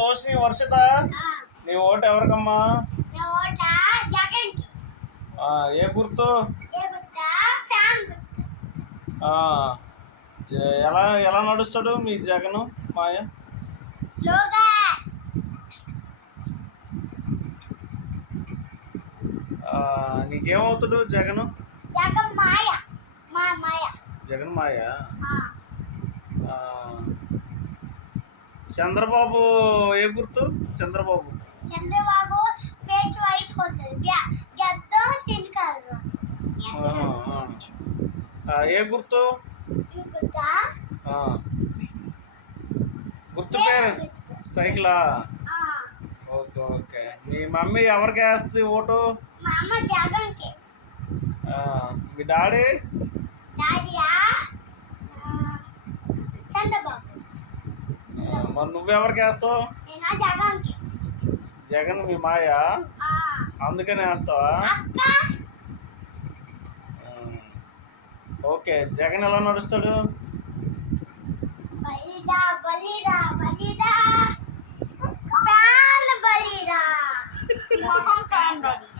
తోసి వర్షిత, నీ ఓటు ఎవరికమ్మా? ఏ గుర్తు? ఎలా ఎలా నడుస్తాడు మీ జగను మాయ? నీకేమవుతాడు జగను? జగన్ మాయ. చంద్రబాబు ఏ గుర్తు? చంద్రబాబు ఏ గుర్తు? గుర్తు పేరు సైకిలా? Okay okay. మీ మమ్మీ ఎవరికి వేస్తుంది ఓటు? మీ డాడీ? మరి నువ్వెవరికి వేస్తావు? జగన్ మీ మాయ, అందుకనే వేస్తావా? ఓకే. జగన్ ఎలా నడుస్తాడు?